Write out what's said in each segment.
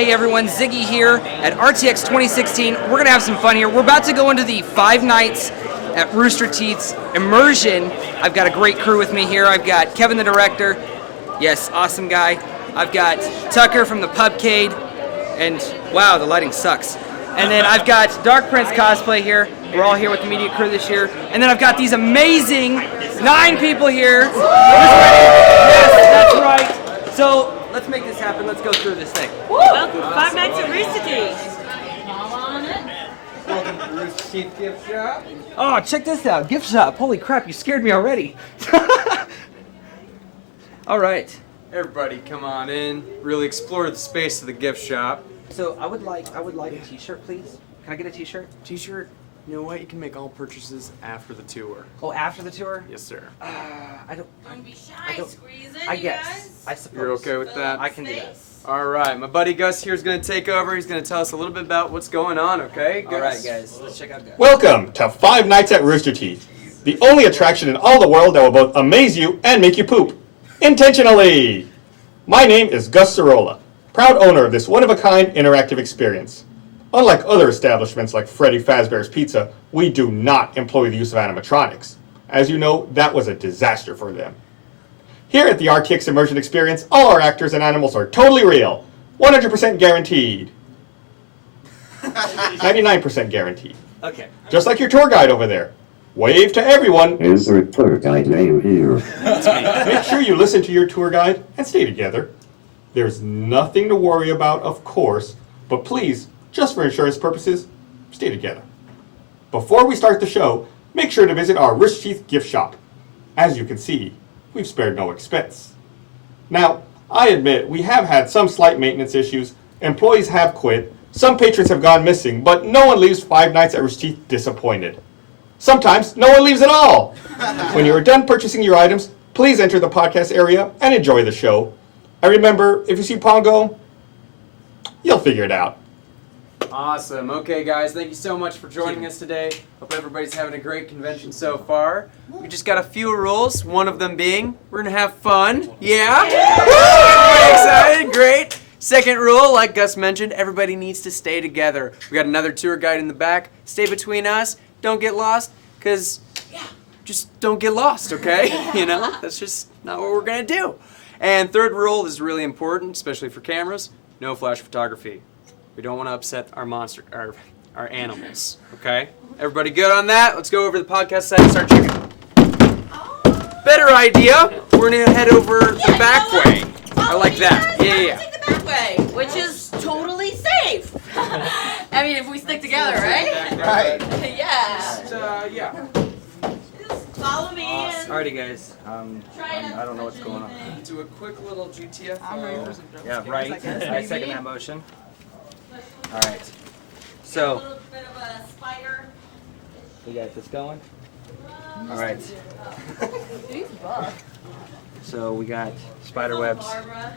Hey everyone, Ziggy here at RTX 2016. We're going to have some fun here. We're about to go into the 5 nights at Rooster Teeth's immersion. I've got a great crew with me here. I've got Kevin the director. Yes, awesome guy. I've got Tucker from the Pubcade. And wow, the lighting sucks. And then I've got Dark Prince Cosplay here. We're all here with the media crew this year. And then I've got these amazing 9 people here. Yes, that's right. So let's make this happen. Let's go through this thing. Welcome to 5 nights at Rooster Teeth. Welcome to Rooster Teeth Gift Shop. Oh, check this out. Gift shop. Holy crap, you scared me already. All right. Everybody come on in. Really explore the space of the gift shop. So I would like a t-shirt, please. Can I get a t-shirt? T-shirt? You know what? You can make all purchases after the tour. Oh, after the tour? Yes, sir. Don't be shy, squeeze in, I you guess. guys. I suppose. You're okay with that? I can do that. All right. My buddy Gus here is going to take over. He's going to tell us a little bit about what's going on, okay? Gus? All right, guys. Let's check out Gus. Welcome to 5 Nights at Rooster Teeth, the only attraction in all the world that will both amaze you and make you poop. Intentionally! My name is Gus Sorolla, proud owner of this one-of-a-kind interactive experience. Unlike other establishments like Freddy Fazbear's Pizza, we do not employ the use of animatronics. As you know, that was a disaster for them. Here at the RTX Immersion Experience, all our actors and animals are totally real, 100% guaranteed. 99% guaranteed. Okay. Just like your tour guide over there. Wave to everyone. Is there a tour guide name here? Make sure you listen to your tour guide and stay together. There's nothing to worry about, of course, but please, just for insurance purposes, stay together. Before we start the show, make sure to visit our Rooster Teeth gift shop. As you can see, we've spared no expense. Now, I admit we have had some slight maintenance issues, employees have quit, some patrons have gone missing, but no one leaves 5 Nights at Rooster Teeth disappointed. Sometimes no one leaves at all. When you are done purchasing your items, please enter the podcast area and enjoy the show. And remember, if you see Pongo, you'll figure it out. Awesome. Okay, guys, thank you so much for joining us today. Hope everybody's having a great convention so far. We just got a few rules, one of them being we're going to have fun. Yeah? Everybody excited? Great. Second rule, like Gus mentioned, everybody needs to stay together. We got another tour guide in the back. Stay between us. Don't get lost, because, just don't get lost, okay? You know, that's just not what we're going to do. And third rule is really important, especially for cameras, no flash photography. We don't want to upset our our animals, okay? Everybody good on that? Let's go over to the podcast site and start checking. Better idea. We're going to head over the back way. I like that. Yeah. Take the back way, which is totally safe. I mean, if we stick together, right? Right. Yeah. Yeah. Just follow me and Alrighty, guys. I don't know what's going on. Do a quick little GTFO. Yeah, right. I second that motion. All right. a So little bit of a spider. we got this going. All right. So we got spider webs. Barbara.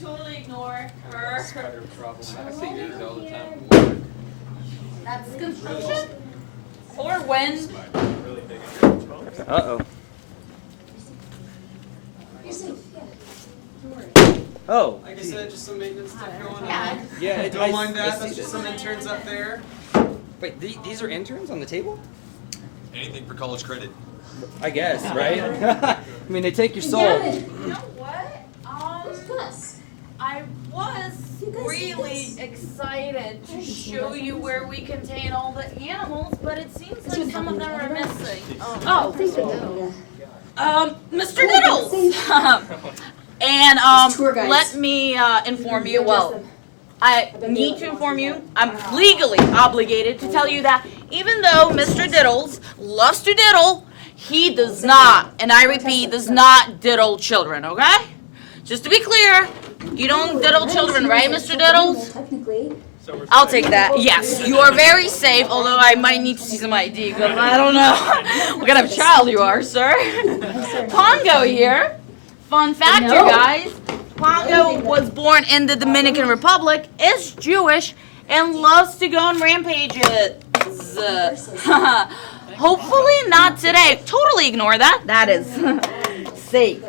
Totally ignore her. Spider problem. I see these all the time. That's construction. Or wind. Uh-oh. Oh. Like I said, just some maintenance stuff going on. Yeah. Yeah. Don't mind that. That's just some interns up there. Wait, these are interns on the table? Anything for college credit. I guess, right? I mean, they take your soul. You know what? I was really excited to show you where we contain all the animals, but it seems like some of them are missing. Mr. Diddles! And let me inform you, well, I need to inform you, I'm legally obligated to tell you that even though Mr. Diddles loves to diddle, he does not, and I repeat, does not diddle children, okay? Just to be clear, you don't diddle children, right, Mr. Diddles? Technically. I'll take that. Yes, you are very safe, although I might need to see some ID, because I don't know what kind of child you are, sir. Pongo here. Fun fact, you guys. Pongo was born in the Dominican Republic, is Jewish, and loves to go on rampages. Hopefully not today. Totally ignore that. That is safe.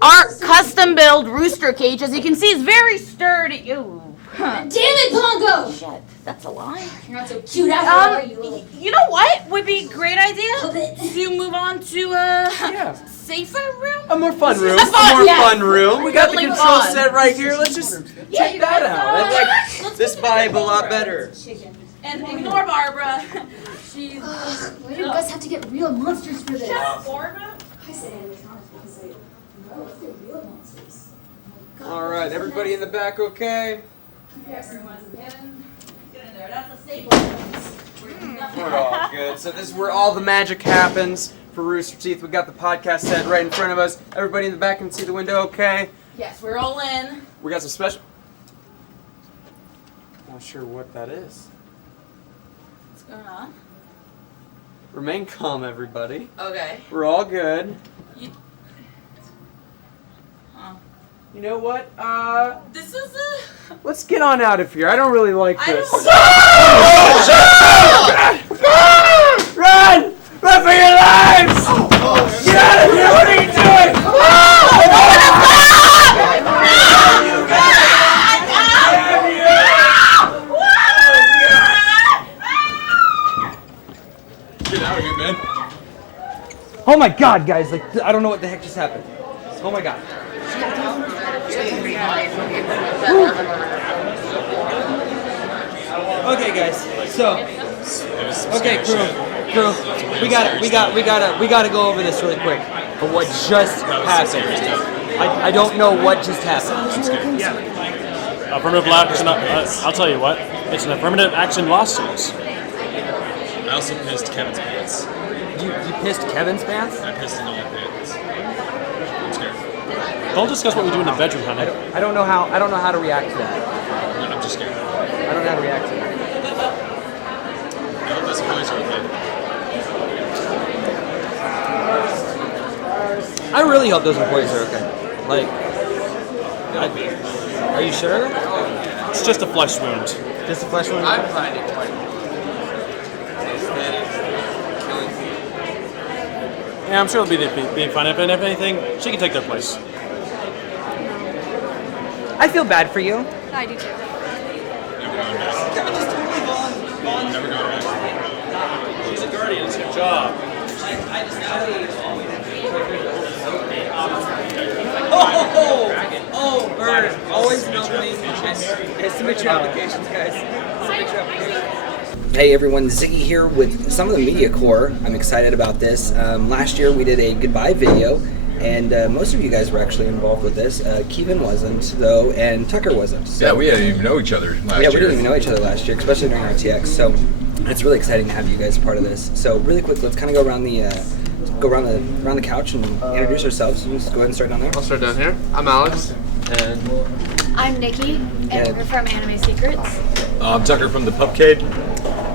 Our custom-built rooster cage, as you can see, is very sturdy. Ooh. Damn it, Pongo! Shit, that's a lie. You're not so cute after all, are you little You know what would be a great idea? puppet? To move on to Yeah. safer room? A more fun room. Yes. Fun room. We got the Really control fun. set right here. Let's just check that out. I like this vibe a lot better. And ignore Barbara. She's. Why do you guys have to get real monsters for this? Shut up, Barbara. I say animatronics because I know if they're real monsters. All right, everybody in the back, okay? Everyone, get in there. That's a safe room. We're all good. So this is where all the magic happens for Rooster Teeth. We got the podcast set right in front of us. Everybody in the back can see the window, okay? Yes, we're all in. We got some special. Not sure what that is. What's going on? Remain calm, everybody. Okay. We're all good. Huh. You know what? This is a. Let's get on out of here. I don't really like I this. don't. Run! Run for your lives! Get out of here! What are you doing? Get out of here, man. Oh my god, guys, like, I don't know what the heck just happened. Oh my god. Okay, guys, so, okay, crew, we gotta go over this really quick. But what just happened? I don't know what just happened. Affirmative action. I'll tell you what. It's an affirmative action lawsuit. I also pissed Kevin's pants. You pissed Kevin's pants? I pissed in all pants. I'm scared. Don't discuss what we do in the bedroom, honey. I don't know how to react to that. No, I'm just scared. I don't know how to react to that. I hope this employees are okay. I really hope those employees are okay. Like, are you sure? It's just a flesh wound. Just a flesh wound? I'm finding quite aesthetic, killing me. Yeah, I'm sure it'll be fine. If anything, she can take their place. I feel bad for you. I do too. Never going back. Never going back. She's a guardian. It's her job. Oh, Bird. Always milking. Submit your applications, guys. Submit your applications. Hey everyone, Ziggy here with some of the media core. I'm excited about this. Last year we did a goodbye video, and most of you guys were actually involved with this. Kevin wasn't, though, and Tucker wasn't. So, Yeah, we didn't even know each other last year. we didn't even know each other last year, especially during RTX. So it's really exciting to have you guys part of this. So really quick, let's kind of go around the couch and introduce ourselves. Let's go ahead and start down there. I'll start down here. I'm Alex, and I'm Nikki, and we're from Anime Secrets. I'm Tucker from the Pupcade.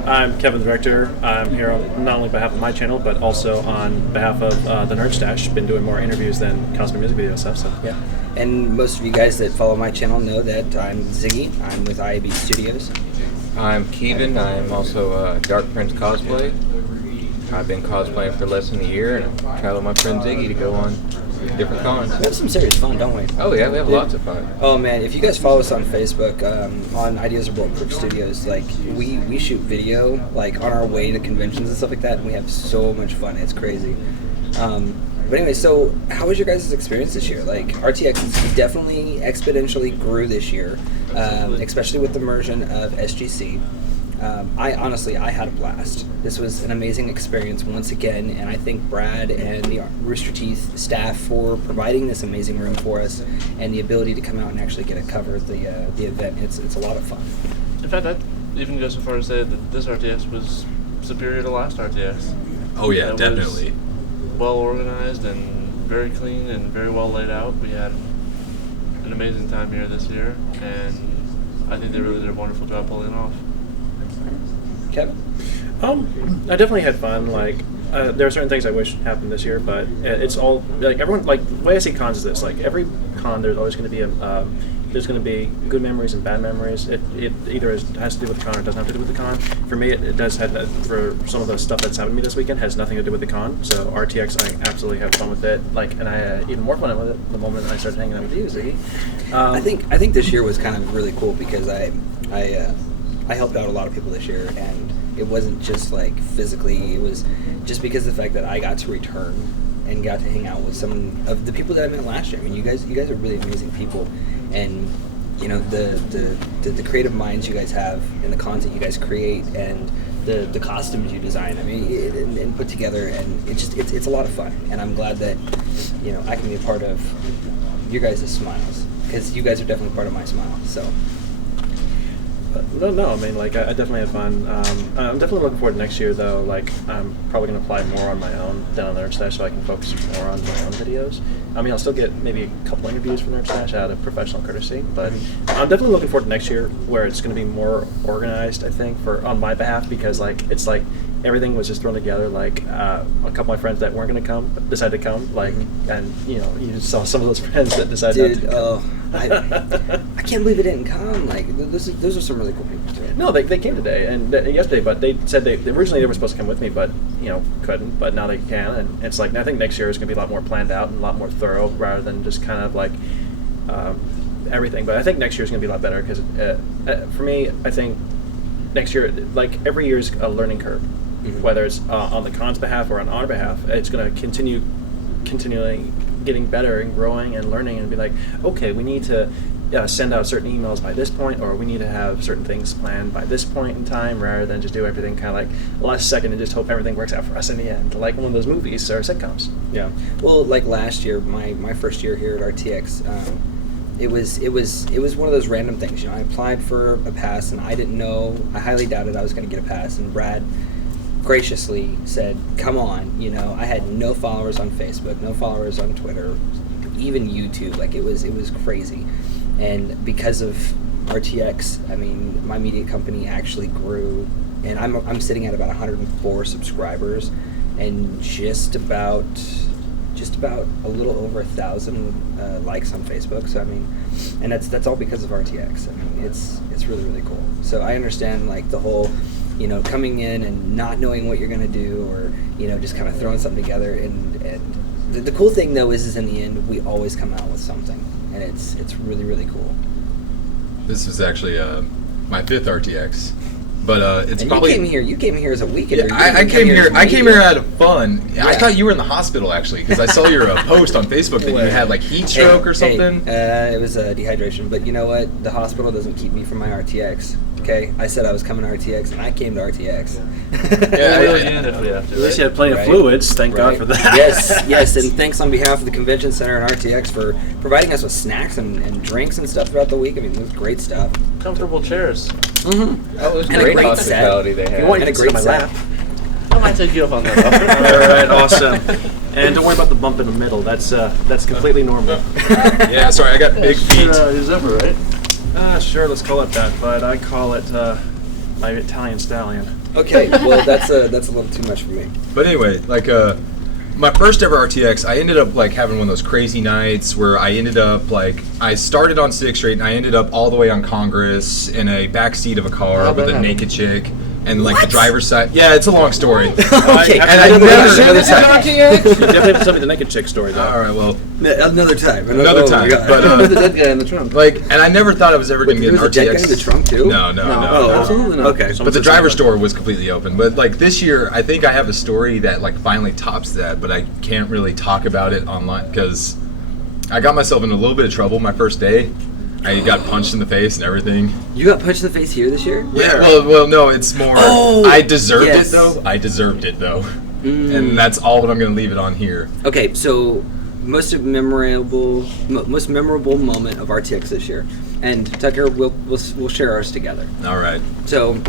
I'm Kevin, the director. I'm here on not only behalf of my channel, but also on behalf of the Nerd Stash. Been doing more interviews than cosplay music video stuff. So Yeah. And most of you guys that follow my channel know that I'm Ziggy. I'm with IAB Studios. I'm Kevin. I'm also Dark Prince Cosplay. I've been cosplaying for less than a year, and I travel with my friend Ziggy to go on different cons. We have some serious fun, don't we? Oh yeah, we have lots of fun. Oh man, if you guys follow us on Facebook, on Ideas of Bulletproof Studios, like we shoot video like on our way to conventions and stuff like that, and we have so much fun. It's crazy. But anyway, so how was your guys' experience this year? Like RTX definitely exponentially grew this year, especially with the immersion of SGC. I had a blast. This was an amazing experience once again, and I thank Brad and the Rooster Teeth staff for providing this amazing room for us and the ability to come out and actually get to cover the event. It's a lot of fun. in fact, I'd even go so far as to say that this RTX was superior to last RTX. Oh yeah, It definitely. was well organized and very clean and very well laid out. We had an amazing time here this year, and I think they really did a wonderful job pulling it off. Kevin? I definitely had fun. Like, there are certain things I wish happened this year, but it's all like everyone. Like the way I see cons is this: like every con, there's always going to be a there's going to be good memories and bad memories. It either has to do with the con or doesn't have to do with the con. For me, it does have that. For some of the stuff that's happened to me this weekend, has nothing to do with the con. So RTX, I absolutely have fun with it. And I had even more fun with it the moment I started hanging out with you, Ziggy. I think this year was kind of really cool because I helped out a lot of people this year, and it wasn't just like physically. It was just because of the fact that I got to return and got to hang out with some of the people that I met last year. I mean, you guys are really amazing people, and the creative minds you guys have, and the content you guys create, and the costumes you design. I mean, and put together, and it's a lot of fun. And I'm glad that I can be a part of your guys' smiles, because you guys are definitely part of my smile. So. No, I mean, I definitely have fun. I'm definitely looking forward to next year, though. I'm probably going to apply more on my own down on the Nerd Stash so I can focus more on my own videos. I mean, I'll still get maybe a couple interviews for Nerd Stash out of professional courtesy, but I'm definitely looking forward to next year where it's going to be more organized, I think, on my behalf, because, it's like everything was just thrown together. A couple of my friends that weren't going to come decided to come, and, you just saw some of those friends that decided not to come. I can't believe it didn't come. Those are some really cool people too. No, they came today and yesterday, but they said originally they were supposed to come with me, but couldn't. But now they can, and it's I think next year is going to be a lot more planned out and a lot more thorough rather than just kind of everything. But I think next year is going to be a lot better because for me, I think next year, every year is a learning curve, whether it's on the con's behalf or on our behalf. It's going to continually getting better and growing and learning and be okay, we need to send out certain emails by this point, or we need to have certain things planned by this point in time, rather than just do everything kind of last second and just hope everything works out for us in the end, like one of those movies or sitcoms. Yeah. Well, last year, my first year here at RTX, it was one of those random things. I applied for a pass and I didn't know. I highly doubted I was going to get a pass, and Brad graciously said, come on. I had no followers on Facebook, no followers on Twitter, even YouTube. It was crazy. And because of RTX, I mean, my media company actually grew, and I'm sitting at about 104 subscribers, and just about a little over 1,000 likes on Facebook. So I mean, and that's all because of RTX. I mean, it's really, really cool. So I understand the whole coming in and not knowing what you're going to do, or just kind of throwing something together, and the cool thing though is in the end we always come out with something, and it's really, really cool. This is actually my 5th RTX, but it's probably you came here as a weekend. Yeah, I came here out of fun. Yeah. I thought you were in the hospital actually, because I saw your post on Facebook that you had heat stroke or something. It was dehydration, but you know what? The hospital doesn't keep me from my RTX. Okay, I said I was coming to RTX, and I came to RTX. At least you had plenty of fluids. Thank God for that. Yes, and thanks on behalf of the convention center and RTX for providing us with snacks and drinks and stuff throughout the week. I mean, it was great stuff. Comfortable chairs. Mm-hmm. That was and great a great hospitality set. they had. You want and to a great my set. lap. I might take you up on that. All right, awesome. And don't worry about the bump in the middle. That's completely normal. Yeah, sorry, I got big feet. His zipper, right? Sure, let's call it that, but I call it my Italian stallion. Okay, well that's a little too much for me. But anyway, my first ever RTX, I ended up having one of those crazy nights where I ended up I started on 6th Street and I ended up all the way on Congress in a back seat of a car with a naked chick. And the driver's side. Yeah, it's a long story. Okay. And I never You definitely have to tell me the naked chick story, though. All right, well, another time. Another time. But the dead guy in the trunk. and I never thought I was ever going to get an RTX. Was the dead guy in the trunk too? No. Oh, absolutely not. Okay. But the driver's door was completely open. But this year, I think I have a story that finally tops that, but I can't really talk about it online because I got myself in a little bit of trouble my first day. I got punched in the face and everything. You got punched in the face here this year? Yeah. Well, no, it's more. I deserved yes. it though. I deserved it though, and that's all. But I'm going to leave it on here. Okay, so most memorable moment of RTX this year, and Tucker, we'll share ours together. All right. So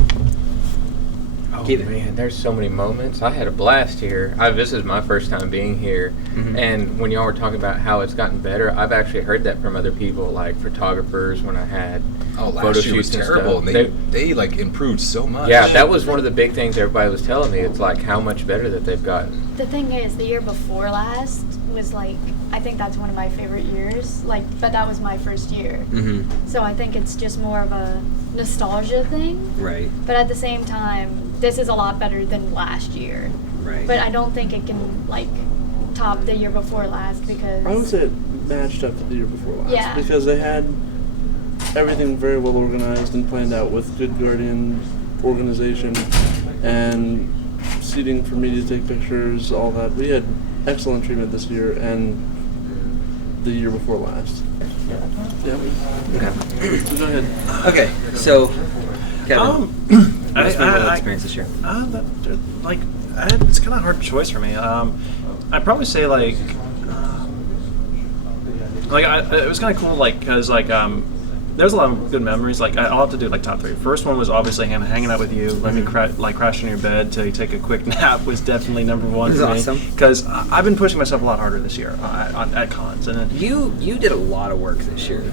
Oh man, there's so many moments. I had a blast here. This is my first time being here, and when y'all were talking about how it's gotten better, I've actually heard that from other people, like photographers, when I had photo last year was shoots and terrible. stuff. And they like improved so much. Yeah, that was one of the big things everybody was telling me. It's like how much better that they've gotten. The thing is, the year before last was like, I think that's one of my favorite years. Like, but that was my first year. So I think it's just more of a nostalgia thing. Right. But at the same time, this is a lot better than last year. Right. But I don't think it can like top the year before last because I would say it matched up to the year before last. Yeah. Because they had everything very well organized and planned out with good Guardian organization and seating for me to take pictures, all that. We had excellent treatment this year and the year before last. Yeah. Okay. So go ahead. Okay, so Kevin, what's been your experience this year? It's kind of a hard choice for me. I'd probably say it was kind of cool, because there's a lot of good memories. Like I'll have to do top three. First one was obviously hanging out with you. Let me crash in your bed till you take a quick nap was definitely number one for me. Awesome. Because I've been pushing myself a lot harder this year at cons. And you did a lot of work this year,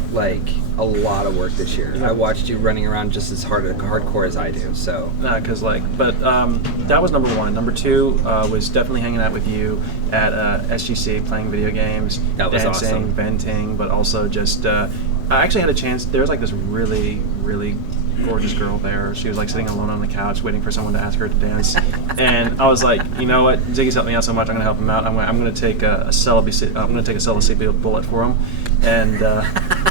a lot of work this year. I watched you running around just as hardcore as I do. So that was number one. Number two was definitely hanging out with you at SGC playing video games, that was dancing, awesome. venting, but also just. I actually had a chance. There was this really, really gorgeous girl there. She was sitting alone on the couch waiting for someone to ask her to dance. And I was like, you know what? Ziggy's helped me out so much. I'm gonna help him out. I'm gonna take a celibacy bullet for him, and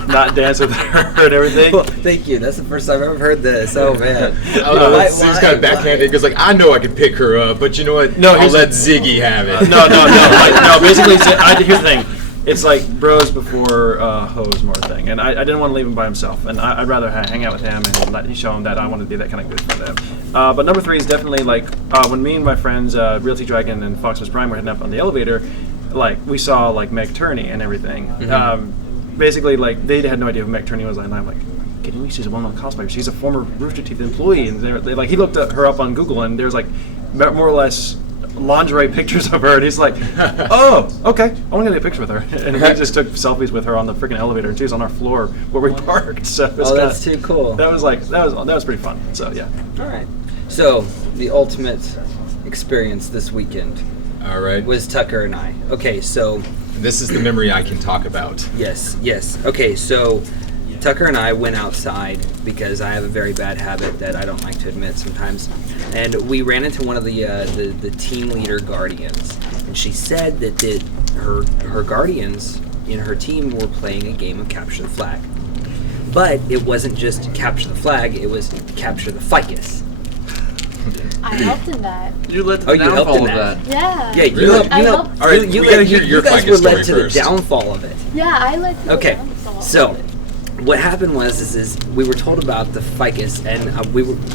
not dance with her and everything. Well, thank you. That's the first time I've ever heard this. Oh man. He's kind of backhanded because I know I can pick her up, but you know what? No, I'll let Ziggy have it. No. Basically, here's the thing. It's bros before hoes more thing, and I didn't want to leave him by himself, and I'd rather hang out with him and show him that I want to be that kind of good for them. But number three is definitely when me and my friends Realty Dragon and Fox's Prime were heading up on the elevator, we saw Meg Turney and everything. Basically, they had no idea who Meg Turney was, and I'm like, kidding me? She's a well-known cosplayer. She's a former Rooster Teeth employee, and they he looked her up on Google, and there's more or less lingerie pictures of her, and he's like, oh, okay, I want to get a picture with her. And we just took selfies with her on the freaking elevator, and she was on our floor where we parked. So that's too cool. That was pretty fun. So yeah. All right. So the ultimate experience this weekend. All right. Was Tucker and I. Okay, so this is the memory I can talk about. Yes. Okay, so Tucker and I went outside because I have a very bad habit that I don't like to admit sometimes, and we ran into one of the team leader guardians, and she said that her guardians in her team were playing a game of capture the flag, but it wasn't just capture the flag; it was capture the ficus. I helped in that. You led to the downfall of that. Yeah. Yeah, you helped. All right, we gotta hear your guys ficus were led story to first. the downfall of it. Yeah, I led to the downfall. So what happened was we were told about the ficus, and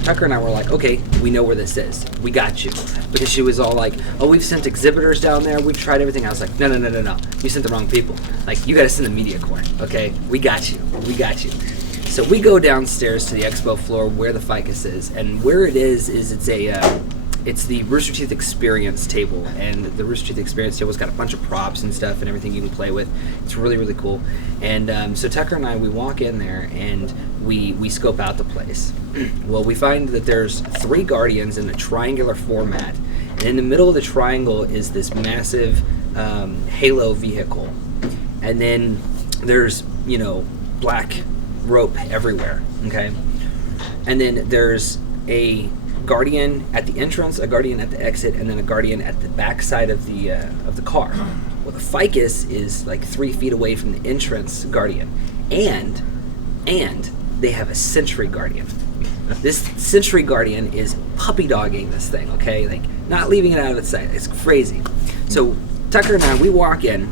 Tucker and I were like, okay, we know where this is. We got you. Because she was all like, oh, we've sent exhibitors down there. We've tried everything. I was like, no. You sent the wrong people. You got to send the media corps, okay? We got you. So we go downstairs to the expo floor where the ficus is, and where it is it's the Rooster Teeth Experience table, and the Rooster Teeth Experience table's got a bunch of props and stuff and everything you can play with. It's really, really cool. And so Tucker and I, we walk in there and we scope out the place. Well, we find that there's 3 guardians in a triangular format, and in the middle of the triangle is this massive halo vehicle, and then there's black rope everywhere. Okay, and then there's a guardian at the entrance, a guardian at the exit, and then a guardian at the back side of the car. Well, the ficus is 3 feet away from the entrance guardian, and they have a sentry guardian. This sentry guardian is puppy dogging this thing, okay? Not leaving it out of its sight. It's crazy. So Tucker and I, we walk in,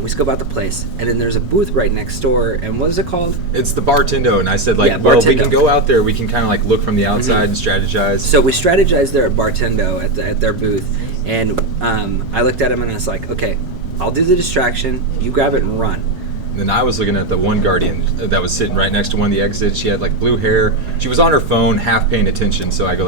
we scope out the place, and then there's a booth right next door, and what is it called? It's the Bartendo, and I said, well, we Bartendo. can go out there, we can kind of look from the outside and strategize. So we strategized there at Bartendo at their booth, and I looked at him and I was like, okay, I'll do the distraction, you grab it and run. And then I was looking at the one guardian that was sitting right next to one of the exits. She had blue hair. She was on her phone, half paying attention. So I go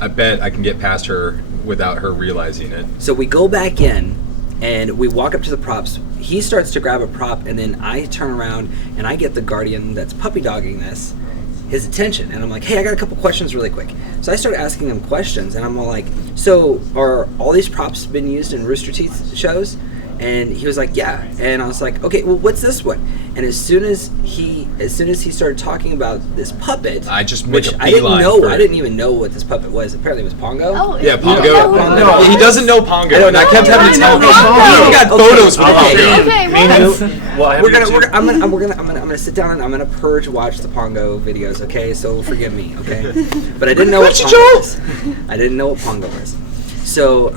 I bet I can get past her without her realizing it. So we go back in, and we walk up to the props. He starts to grab a prop, and then I turn around, and I get the guardian that's puppy dogging this, his attention. And I'm like, hey, I got a couple questions really quick. So I start asking him questions, and I'm all like, so are all these props been used in Rooster Teeth shows? And he was like, yeah. And I was like, okay, well, what's this one? And as soon as he started talking about this puppet, I just make which a I didn't beeline know, for I it. didn't even know what this puppet was. Apparently, it was Pongo. Oh, Yeah, you Pongo. don't know No, what he it doesn't know Pongo, and I kept having to tell him. He even got photos with Pongo. Okay, Me and you, well, I have I'm gonna sit down and I'm gonna purge watch the Pongo videos. Okay, so forgive me. Okay, but I didn't know what Pongo was. I didn't know what Pongo was. So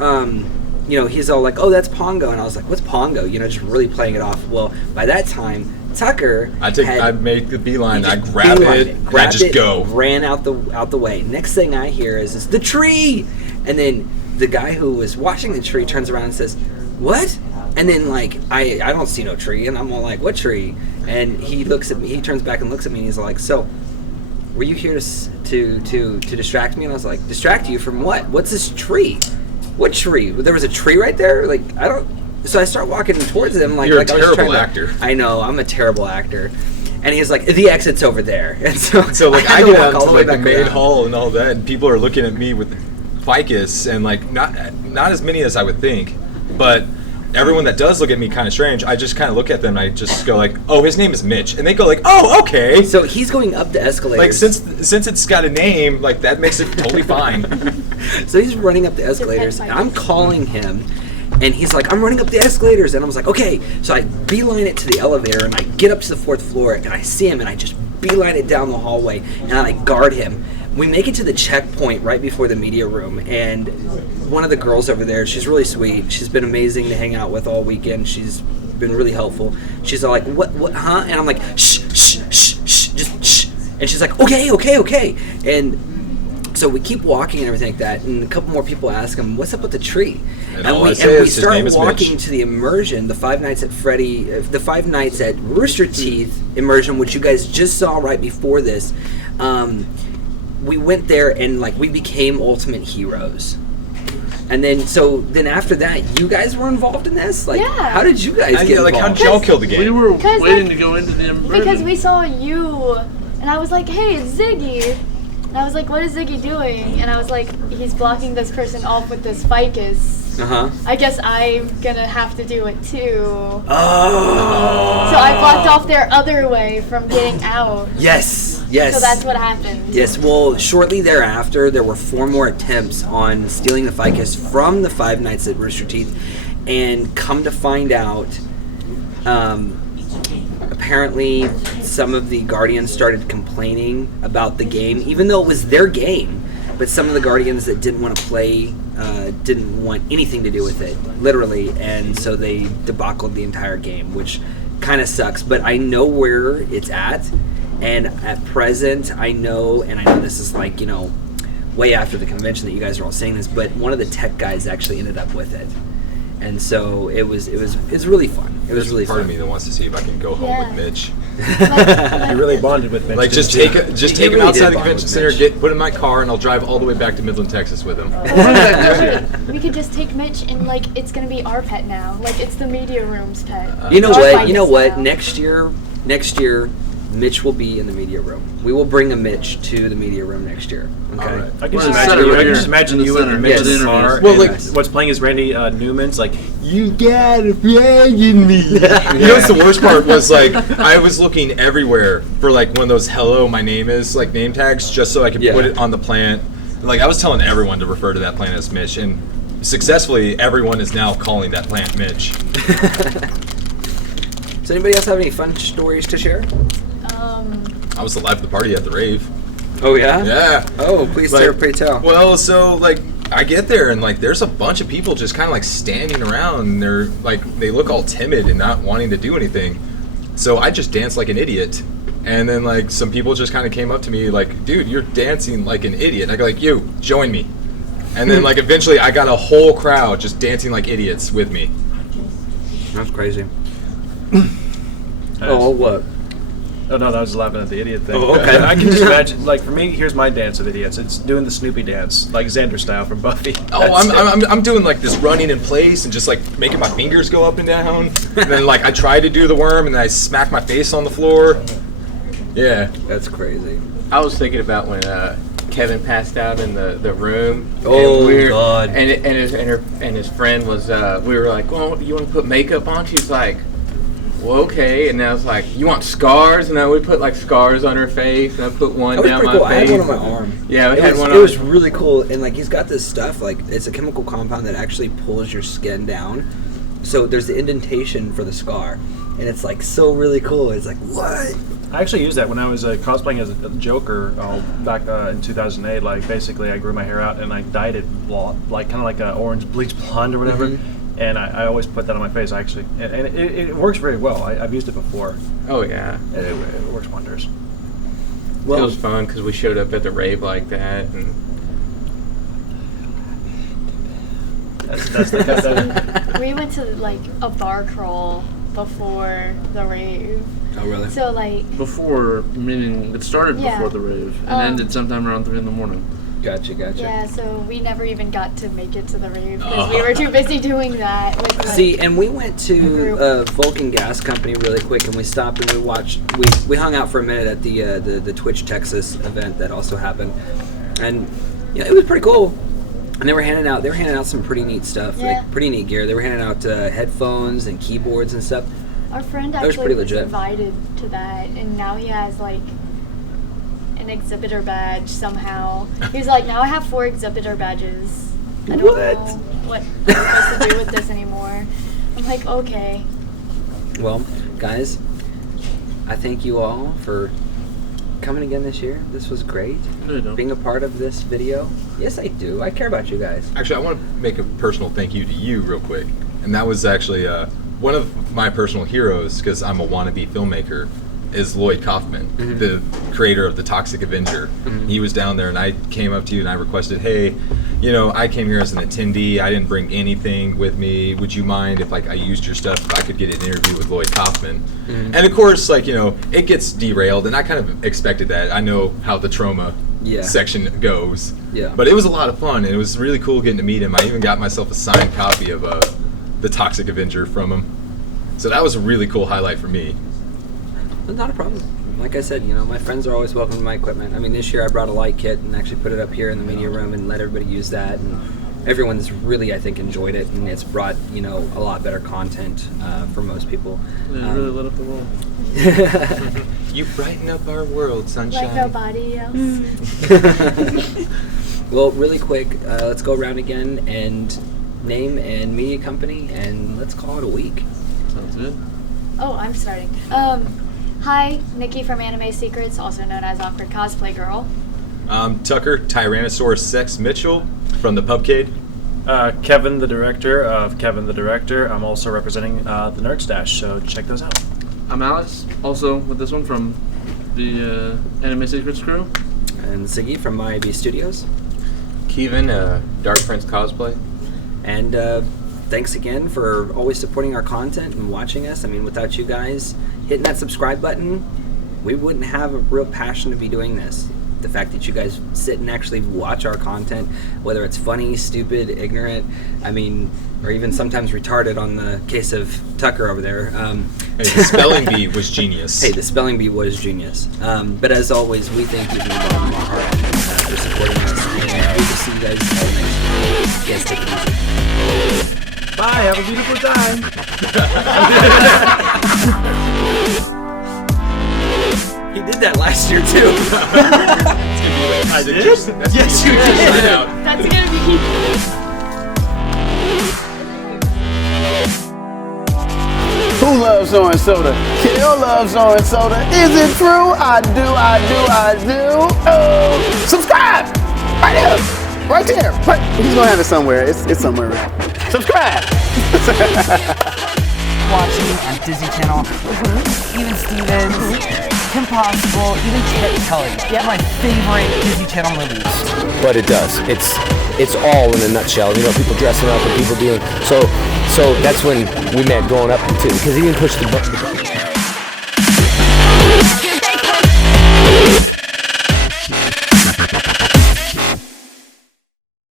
you know, he's all like, "Oh, that's Pongo," and I was like, "What's Pongo?" You know, just really playing it off. Well, by that time, Tucker, I make the beeline. I just grab beelined it. And I grabbed just it, go. ran out the way. Next thing I hear is the tree, and then the guy who was watching the tree turns around and says, "What?" And then like I don't see no tree, and I'm all like, "What tree?" And he looks at me. He turns back and looks at me, and he's like, "So, were you here to distract me?" And I was like, "Distract you from what? What's this tree? What tree? There was a tree right there? Like, I don't..." So I start walking towards him like... You're like a I was terrible trying actor. I know, I'm a terrible actor. And he's like, "The exit's over there." And so like I I had to get walk out all to the way like the back main around. hall and all that, and people are looking at me with ficus, and like not as many as I would think, but everyone that does look at me kind of strange, I just kind of look at them and I just go like, "Oh, his name is Mitch," and they go like, "Oh, okay." So he's going up the escalators. Like since it's got a name, like that makes it totally fine. So he's running up the escalators, and I'm calling him, and he's like, "I'm running up the escalators," and I was like, "Okay." So I beeline it to the elevator, and I get up to the 4th floor, and I see him, and I just beeline it down the hallway, and I guard him. We make it to the checkpoint right before the media room, and one of the girls over there, she's really sweet. She's been amazing to hang out with all weekend. She's been really helpful. She's all like, what, huh? And I'm like, shh, shh, shh, shh, just shh. And she's like, okay. And so we keep walking and everything like that, and a couple more people ask him, "What's up with the tree?" And we his start name is walking Mitch. to the immersion, the 5 nights at Rooster Teeth immersion, which you guys just saw right before this. We went there and like we became ultimate heroes. And then after that, you guys were involved in this? Like, Yeah. how did you guys get like how involved? did y'all kill the game? We were Because, waiting like, to go into the immersion. Because we saw you, and I was like, "Hey, it's Ziggy." And I was like, "What is Ziggy doing?" And I was like, "He's blocking this person off with this ficus. I guess I'm gonna have to do it too." Oh. So I blocked off their other way from getting out. Yes. So that's what happened. Yes, well, shortly thereafter, there were 4 more attempts on stealing the ficus from the 5 nights at Rooster Teeth, and come to find out, apparently some of the Guardians started complaining about the game, even though it was their game, but some of the Guardians that didn't want to play didn't want anything to do with it, literally, and so they debacled the entire game, which kind of sucks, but I know where it's at. And at present, I know this is like, you know, way after the convention that you guys are all saying this, but one of the tech guys actually ended up with it. And so it was really fun. It was really part fun. of me that wants to see if I can go home with Mitch. You really bonded with Mitch. Like just take him outside the convention center, put in my car, and I'll drive all the way back to Midland, Texas with him. We could just take Mitch and like it's gonna be our pet now. Like it's the media room's pet. You know Our what? ficus You know what? now. Next year, Mitch will be in the media room. We will bring a Mitch to the media room next year. Okay. All right. I can We're just in the imagine center you. right I can here. just imagine In the you center. and Mitch in the Yes. car. Well, and like- what's playing is Randy Newman's like, You got a friend in me. You know what's the worst part was like I was looking everywhere for like one of those "Hello, my name is" like name tags just so I could put it on the plant. Like I was telling everyone to refer to that plant as Mitch, and successfully everyone is now calling that plant Mitch. Does anybody else have any fun stories to share? I was the life of the party at the rave. Oh yeah. Yeah. Oh, please tell. Well, so like I get there and like there's a bunch of people just kind of like standing around. And they're like they look all timid and not wanting to do anything. So I just danced like an idiot. And then like some people just kind of came up to me like, "Dude, you're dancing like an idiot." And I go like, "You, join me." And then like eventually I got a whole crowd just dancing like idiots with me. That's crazy. Oh, what? Oh no, I was laughing at the idiot thing. Oh, okay. I can just imagine, like for me, here's my dance of idiots. It's doing the Snoopy dance, like Xander style from Buffy. Oh, I'm doing like this running in place and just like making my fingers go up and down. And then like I try to do the worm and then I smack my face on the floor. Yeah. That's crazy. I was thinking about when Kevin passed out in the room. Oh, and God. And his friend was. We were like, "Well, you want to put makeup on?" She's like, "Well, okay." And I was like, "You want scars?" And I would put like scars on her face, and I put one down my cool. face. I had one on my arm. Yeah, we had one. It was really cool, and like he's got this stuff. Like it's a chemical compound that actually pulls your skin down. So there's the indentation for the scar, and it's like so really cool. It's like what? I actually used that when I was cosplaying as a Joker back in 2008. Like basically, I grew my hair out and I dyed it like kind of like a orange bleach blonde or whatever. Mm-hmm. And I always put that on my face actually, and it works very well. I've used it before. Oh yeah, it works wonders. Well, it was fun because we showed up at the rave like that, and we went to like a bar crawl before the rave. Oh really? So like before, meaning it started Yeah. before the rave and ended sometime around 3 a.m. Gotcha. Yeah, so we never even got to make it to the rave because we were too busy doing that. With, like, See, and we went to Vulcan Gas Company really quick, and we stopped and we watched. We hung out for a minute at the Twitch Texas event that also happened, and yeah, it was pretty cool. And they were handing out some pretty neat stuff, like pretty neat gear. They were handing out headphones and keyboards and stuff. Our friend That was actually pretty was legit. invited to that, and now he has like an exhibitor badge somehow. He's like, now I have 4 exhibitor badges. I don't know what I'm supposed to do with this anymore. I'm like, okay. Well, guys, I thank you all for coming again this year. This was great. No, you don't. Being a part of this video. Yes, I do. I care about you guys. Actually, I want to make a personal thank you to you real quick. And that was actually one of my personal heroes, because I'm a wannabe filmmaker, is Lloyd Kaufman, the creator of The Toxic Avenger. He was down there and I came up to you and I requested, hey, you know, I came here as an attendee. I didn't bring anything with me. Would you mind if like I used your stuff, if I could get an interview with Lloyd Kaufman? And of course, like, you know, it gets derailed and I kind of expected that. I know how the trauma section goes. Yeah. But it was a lot of fun and it was really cool getting to meet him. I even got myself a signed copy of The Toxic Avenger from him. So that was a really cool highlight for me. Not a problem. Like I said, you know, my friends are always welcome to my equipment. I mean, this year I brought a light kit and actually put it up here in the media room and let everybody use that. And everyone's really, I think, enjoyed it, and it's brought, you know, a lot better content for most people. It really lit up the world. You brighten up our world, sunshine. Like nobody else. Well, really quick, let's go around again and name and media company, and let's call it a week. Sounds good. Oh, I'm starting. Hi, Nikki from Anime Secrets, also known as Awkward Cosplay Girl. Tucker, Tyrannosaurus Sex Mitchell from the Pubcade. Kevin, the director of Kevin the Director. I'm also representing the Nerd Stash, so check those out. I'm Alex, also with this one from the Anime Secrets crew. And Ziggy from MyB Studios. Kevin, Dark Prince Cosplay. And thanks again for always supporting our content and watching us. I mean, without you guys hitting that subscribe button, we wouldn't have a real passion to be doing this. The fact that you guys sit and actually watch our content, whether it's funny, stupid, ignorant, I mean, or even sometimes retarded on the case of Tucker over there. Hey, the spelling bee was genius. Hey, the spelling bee was genius. But as always, we thank you from the bottom of our heart for supporting us. And we will see you guys next week. Yes, take it easy. Bye, have a beautiful time. He did that last year too. I did? Yes, you did. That's gonna be. Who loves orange soda? Kill loves orange soda. Is it true? I do. Oh, subscribe! Right here. Right there. He's gonna have it somewhere. It's somewhere around. Subscribe! Watching on Disney Channel, even Stevens, Kim Possible, even Kit Kelly. Get my favorite Disney Channel movies. But it does. It's all in a nutshell. You know, people dressing up and people doing so. That's when we met growing up too, because he didn't push the button.